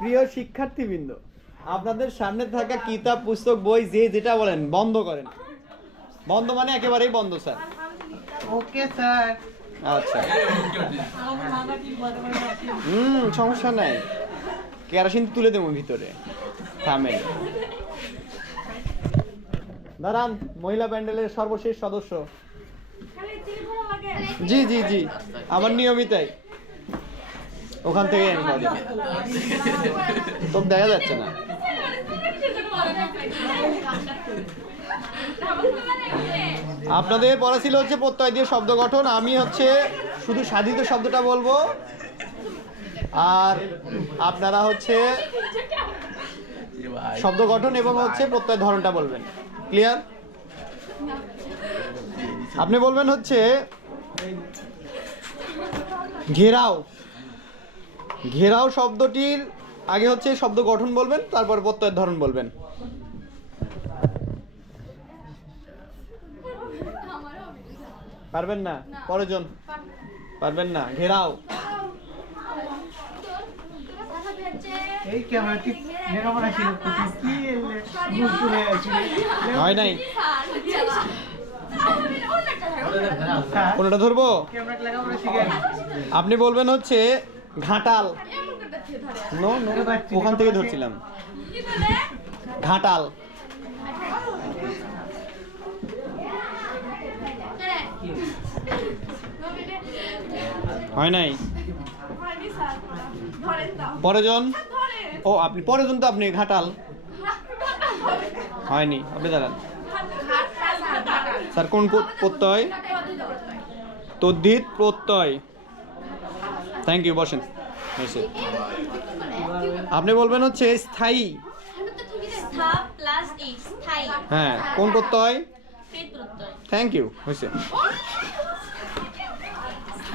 প্রিয় শিক্ষার্থীবৃন্দ, আপনাদের সামনে থাকা কিতাব পুস্তক বই যে যেটা বলেন বন্ধ করেন। বন্ধ মানে একেবারেই বন্ধ স্যার। Okay sir. আচ্ছা, সমস্যা নাই, কেরোসিন তুলে দেবো ভিতরে। থামেন, দাঁড়ান। মহিলা প্যান্ডেলের সর্বশেষ সদস্য। জি জি জি, আমার নিয়মিতই ওখান থেকে তোর দেখা যাচ্ছে না। আপনাদের পড়া ছিল হচ্ছে প্রত্যয় দিয়ে শব্দ গঠন। আমি হচ্ছে শুধু সাধিত শব্দটা বলবো, আর আপনারা হচ্ছে শব্দ গঠন এবং হচ্ছে প্রত্যয় ধরনটা বলবেন। ক্লিয়ার? আপনি বলবেন হচ্ছে ঘেরাও। ঘেরাও শব্দটির আগে হচ্ছে শব্দ গঠন বলবেন, তারপর প্রত্যয়ের ধরন বলবেন। পারবেন না? পরেরজন পারবেন না? ঘেরাও। এই ক্যামেরাটি লেখাপড়া ছিল কি হয় নাই? কোনটা ধরবো? আপনি বলবেন হচ্ছে ঘাটাল। নো নো, ওখান থেকে ধরছিলাম। ঘাটাল। হয় নাই? পরেরজন। ও আপনি পরেরজন, তো আপনি ঘাটাল। হয়নি, আপনি দাঁড়ান। স্যার কোন প্রত্যয়? তদ্ধিত প্রত্যয়। থ্যাংক ইউ, বসেন। আপনি বলবেন হচ্ছে স্থায়ী। হ্যাঁ, কোন প্রত্যয়? থ্যাংক ইউ, হয়েছে।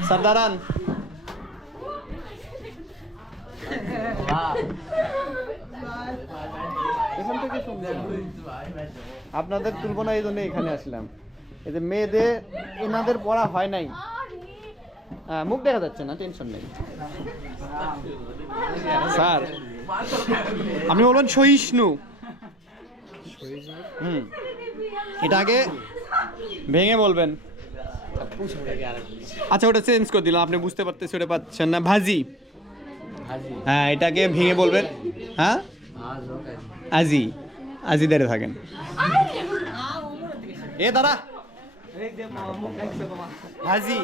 স্যার দাঁড়ান। এখান থেকে আপনাদের তুলবো না, এই জন্য এখানে আসলাম। এই যে মেয়েদের, এনাদের পড়া হয় নাই, মুখ দেখা যাচ্ছে না, টেনশন নেই। স্যার আপনি বলবেন সহিষ্ণু। এটা আগে ভেঙে বলবেন। আচ্ছা, ওটা চেঞ্জ করে দিলাম, আপনি বুঝতে পারতেছেন, ওটা পাচ্ছেন না। ভাজি। হ্যাঁ, এটাকে ভেঙে বলবেন। হ্যাঁ, আজি। আজি দাঁড়িয়ে থাকেন। এ দাঁড়া। হাজি।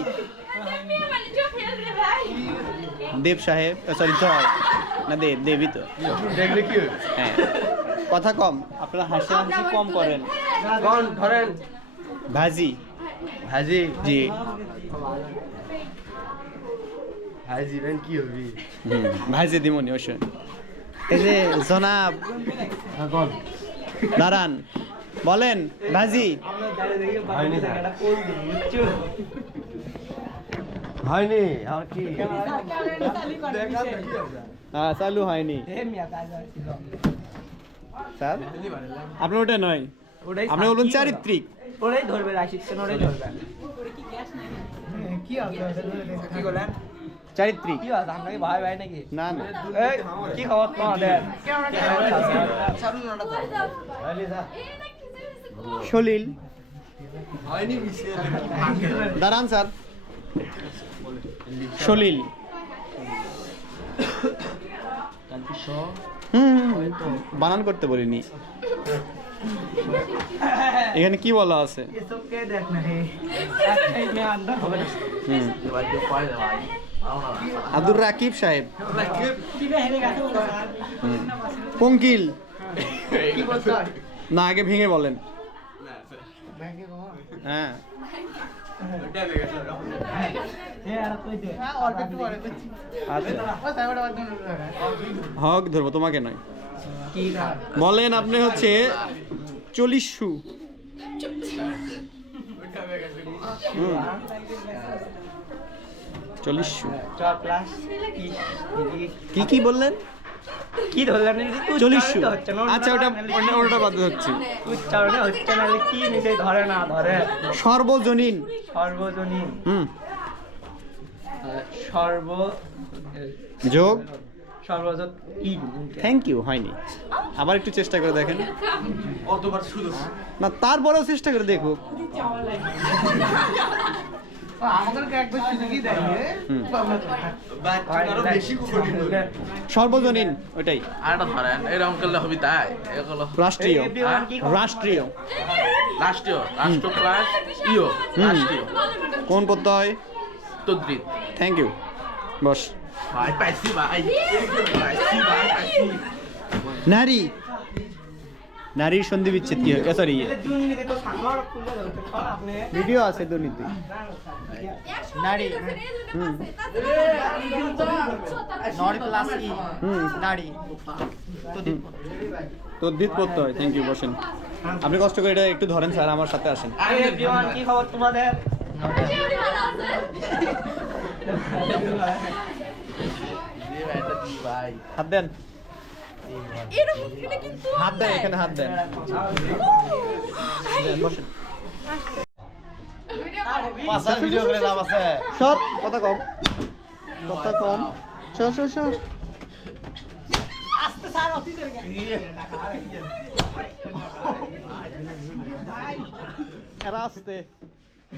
দেব সাহেব, সরি জয় না, দেব, দেবই তো। হ্যাঁ, কথা কম, আপনারা হাসি হাসি কম করেন। ধরেন ভাজি। ভাজি। জি। ভাজি বেন কি হবে? ভাজি দিমনি অবশ্যই। এই যে জনাব, দাঁড়ান, বলেন ভাজি। হয়নি আর কি? হ্যাঁ, চালু হয়নি স্যার। আপনার ওটা নয়, আপনি বলুন চারিত্রিক। ওটাই ধরবে, রাশিদ ওটাই ধরবে। কি কি বলেন? চারিত্রিক। কি আছে আপনাকে ভাই ভাই নাকি? না না, এই কি খবর তোমাদের? সলিল। দাঁড়ান স্যার, সলিল। বানান করতে বলিনি। এখানে কি বলা আছে? আব্দুর রাকিব সাহেব। পঙ্কিল। না, আগে ভেঙে বলেন। হ্যাঁ, হক ধরবো, তোমাকে নয়। বলেন আপনি হচ্ছে চল্লিশু। চল্লিশু কি কি বললেন? কি ধরলেন? চল্লিশু। আচ্ছা, ওটা ওটা বাদ হচ্ছে। উচ্চারণে হচ্ছে না, কি নিজে ধরে না ধরে? সর্বজনীন। সর্বজনীন। সর্ব যোগ সর্বযোগ ইন থ্যাংক ইউ হয়নি আবার একটু চেষ্টা করে দেখেন অতবার শুধু না তারপরেও চেষ্টা করে দেখো আমাদেরকে একবার সুযোগই দেয় আরো বেশি কঠিন হবে। সর্বজনীন ওইটাই আরেকটা ধরেন এরকম করলে হবে তাই এগুলো রাষ্ট্রীয় রাষ্ট্রীয় রাষ্ট্রীয় রাষ্ট্র প্লাস ইও রাষ্ট্রীয় কোন প্রত্যয় তদ্রিত থ্যাংক ইউ বস ভাই পাইছি ভাই পাইছি ভাই পাইছি নারী নারীর সন্ধি বিচ্ছেদ কি হয় সরি দুর্নীতি তো সাগর খুলে ধরতে আপনি ভিডিও আছে দুর্নীতি নারী নর প্লাস ই নারী তদ্ধিত প্রত্যয় থ্যাংক ইউ বসেন আপনি কষ্ট করে এটা একটু ধরেন স্যার আমার সাথে আসেন এভরিওয়ান কি খবর তোমাদের ভাই হাত দেন এরকম খেলে কিন্তু হাত দেন এখানে হাত দেন দেন, বসেন পাঁচার ভিডিও করে লাভ আছে সব কথা কম কথা কম সর সর সর আস্তে স্যার অফিসের এরা আসতে